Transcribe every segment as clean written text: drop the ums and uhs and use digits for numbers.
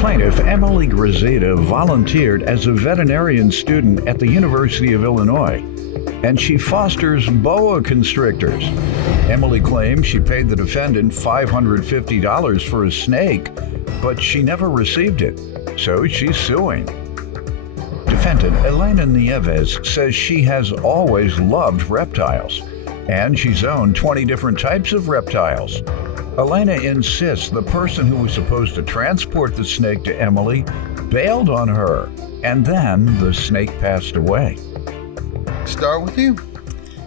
Plaintiff Emily Grazita volunteered as a veterinarian student at the University of Illinois, and she fosters boa constrictors. Emily claims she paid the defendant $550 for a snake, but she never received it, so she's suing. Defendant Elena Nieves says she has always loved reptiles, and she's owned 20 different types of reptiles. Elena insists the person who was supposed to transport the snake to Emily bailed on her, and then the snake passed away. Start with you.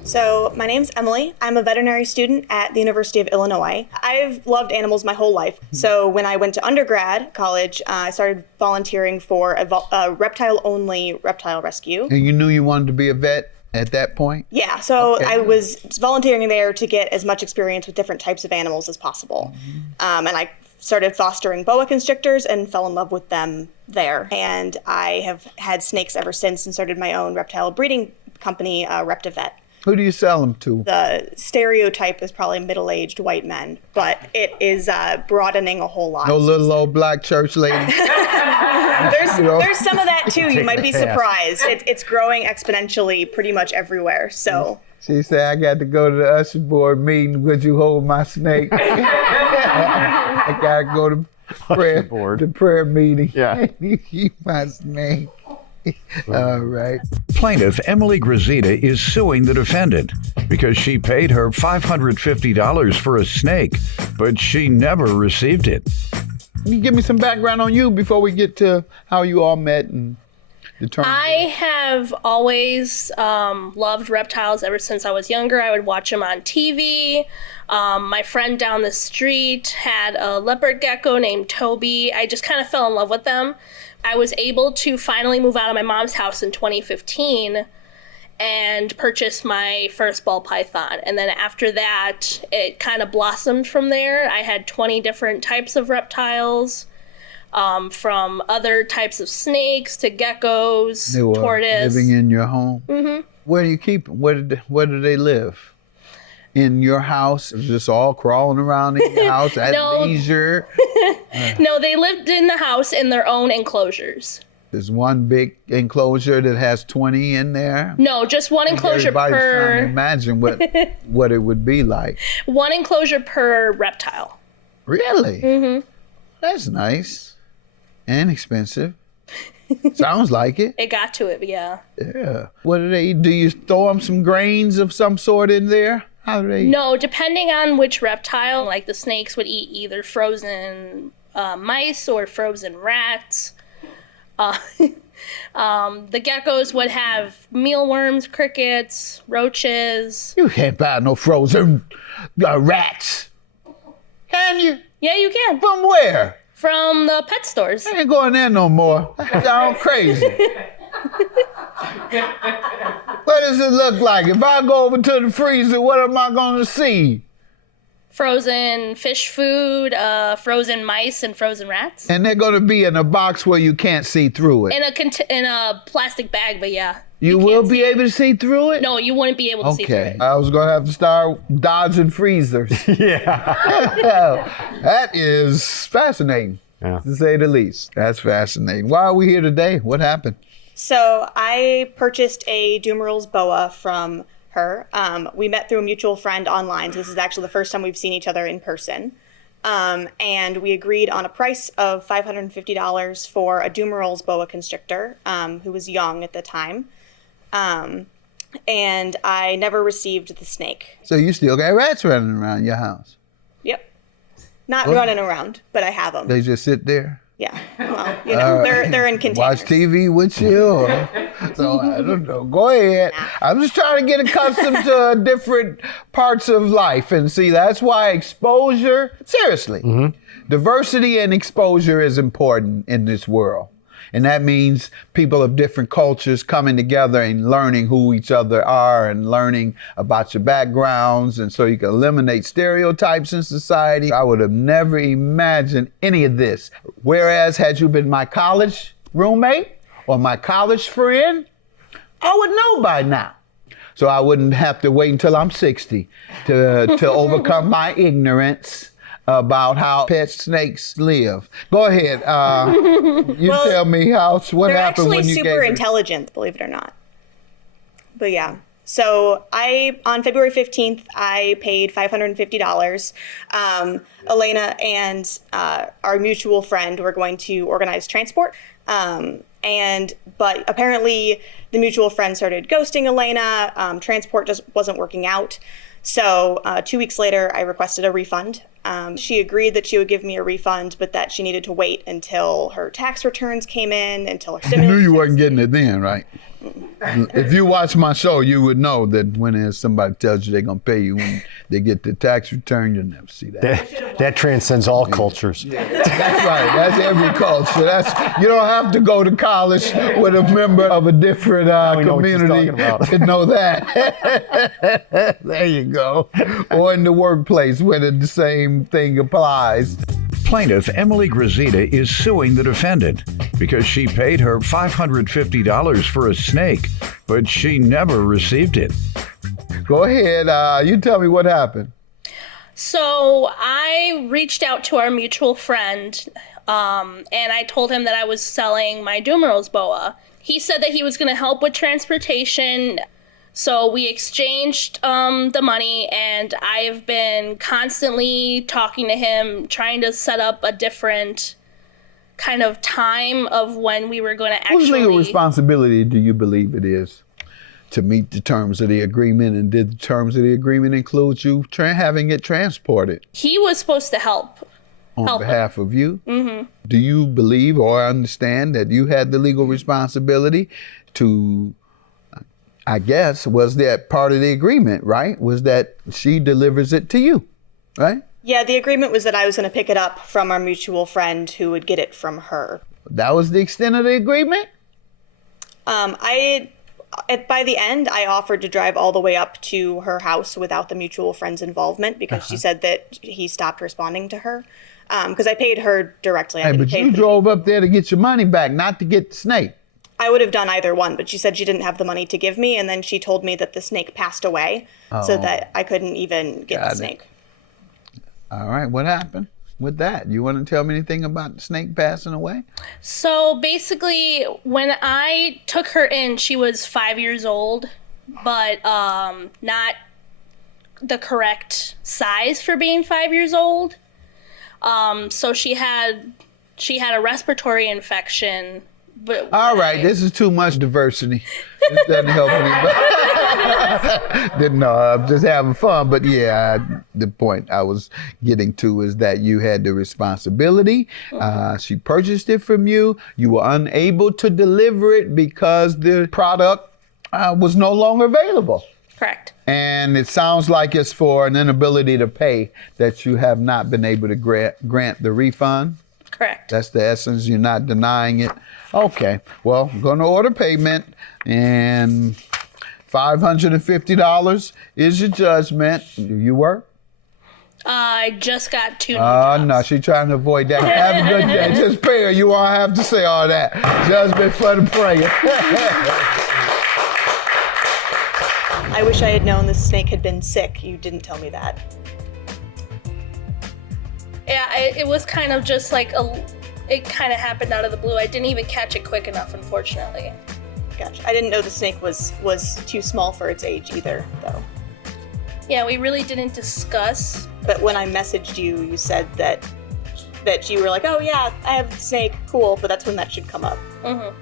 So my name's Emily. I'm a veterinary student at the University of Illinois. I've loved animals my whole life. So when I went to undergrad college, I started volunteering for a reptile-only reptile rescue. And you knew you wanted to be a vet at that point? Yeah, so Okay. I was volunteering there to get as much experience with different types of animals as possible. And I started fostering boa constrictors and fell in love with them there. And I have had snakes ever since and started my own reptile breeding company, Reptivet. Who do you sell them to? The stereotype is probably middle-aged white men, but it is broadening a whole lot. No little old black church lady? There's some of that too. You might be surprised. It's growing exponentially pretty much everywhere. So She said, I got to go to the usher board meeting. Would you hold my snake? I got to go to prayer meeting. Yeah. Keep my snake. All right. Plaintiff Emily Grazita is suing the defendant because she paid her $550 for a snake, but she never received it. Can you give me some background on you before we get to how you all met and determined? I have always loved reptiles ever since I was younger. I would watch them on TV. My friend down the street had a leopard gecko named Toby. I just kind of fell in love with them. I was able to finally move out of my mom's house in 2015 and purchase my first ball python. And then after that, it kind of blossomed from there. I had 20 different types of reptiles, from other types of snakes to geckos, They were tortoise. living in your home. Mm-hmm. Where do you keep them? Where do they live? In your house? Just all crawling around in your house at No. leisure? No, they lived in the house in their own enclosures. There's one big enclosure that has 20 in there. No, just one enclosure Everybody's trying to per imagine what it would be like. one enclosure per reptile. Really? Mm-hmm. That's nice and expensive. Sounds like it. It got to it, but yeah. Yeah. What do they eat? Do you throw them some grains of some sort in there? How do they eat? No, depending on which reptile, like the snakes would eat either frozen mice or frozen rats. The geckos would have mealworms, crickets, roaches. You can't buy no frozen rats. Can you? Yeah, you can. From where? From the pet stores. I ain't going there no more. That sounds crazy. What does it look like? If I go over to the freezer, what am I going to see? Frozen fish food, frozen mice, and frozen rats. And they're going to be in a box where you can't see through it. In a plastic bag, but yeah. You will be able to see through it? No, you wouldn't be able to see through Okay. it. I was going to have to start dodging freezers. Yeah. That is fascinating, Yeah. to say the least. That's fascinating. Why are we here today? What happened? So I purchased a Dumeral's boa from her. We met through a mutual friend online. So this is actually the first time we've seen each other in person. And we agreed on a price of $550 for a Dumeral's boa constrictor, who was young at the time. And I never received the snake. So you still got rats running around your house? Yep. Not running around, but I have them. They just sit there? Yeah. Well, you know, they're in containers. Watch TV with you? Or, so I don't know. Go ahead. I'm just trying to get accustomed to different parts of life. And see, that's why exposure, seriously, diversity and exposure is important in this world. And that means people of different cultures coming together and learning who each other are and learning about your backgrounds. And so you can eliminate stereotypes in society. I would have never imagined any of this. Whereas had you been my college roommate or my college friend, I would know by now. So I wouldn't have to wait until I'm 60 to overcome my ignorance about how pet snakes live. Go ahead. You tell me what they're happened when actually you super gave intelligent, believe it or not. But yeah. So on February 15th, I paid $550. Elena and our mutual friend were going to organize transport. But apparently the mutual friend started ghosting Elena. Transport just wasn't working out. So 2 weeks later, I requested a refund. She agreed that she would give me a refund, but that she needed to wait until her tax returns came in, until her stimulus. You knew you wasn't getting it then, right? If you watch my show, you would know that when somebody tells you they're going to pay you when they get the tax return, you'll never see that. That transcends all cultures. That's right. That's every culture. You don't have to go to college with a member of a different community to know that. There you go. Or in the workplace where the same thing applies. Plaintiff Emily Grazita is suing the defendant because she paid her $550 for a snake, but she never received it. Go ahead. You tell me what happened. So I reached out to our mutual friend, and I told him that I was selling my Dumerals boa. He said that he was going to help with transportation. So we exchanged the money, and I've been constantly talking to him, trying to set up a different kind of time of when we were going to actually... Whose legal responsibility do you believe it is to meet the terms of the agreement? And did the terms of the agreement include you having it transported? He was supposed to help. On behalf of you? Mm-hmm. Do you believe or understand that you had the legal responsibility to... I guess, was that part of the agreement, right? Was that she delivers it to you, right? Yeah, the agreement was that I was going to pick it up from our mutual friend who would get it from her. That was the extent of the agreement? By the end, I offered to drive all the way up to her house without the mutual friend's involvement because she said that he stopped responding to her. Because I paid her directly. But you drove up there to get your money back, not to get the snake. I would have done either one, but she said she didn't have the money to give me, and then she told me that the snake passed away, so that I couldn't even get the snake. All right, what happened with that? You want to tell me anything about the snake passing away? So basically, when I took her in, she was 5 years old, but not the correct size for being 5 years old. So she had a respiratory infection. But all right, this is too much diversity. This doesn't help anybody. No, I'm just having fun. But yeah, the point I was getting to is that you had the responsibility. She purchased it from you. You were unable to deliver it because the product was no longer available. Correct. And it sounds like it's for an inability to pay that you have not been able to grant the refund. Correct. That's the essence. You're not denying it. Okay. Well, I'm going to order payment, and $550 is your judgment. Do you work? I just got 2 new jobs. No, she's trying to avoid that. Have a good day. Just pay her. You won't have to say all that. Judgment for the prayer. I wish I had known this snake had been sick. You didn't tell me that. Yeah, it was kind of just like it kind of happened out of the blue. I didn't even catch it quick enough, unfortunately. Gotcha. I didn't know the snake was too small for its age either, though. Yeah, we really didn't discuss. But when I messaged you, you said that you were like, oh yeah, I have the snake, cool, but that's when that should come up. Mm-hmm.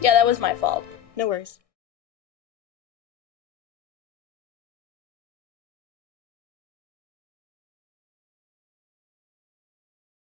Yeah, that was my fault. No worries.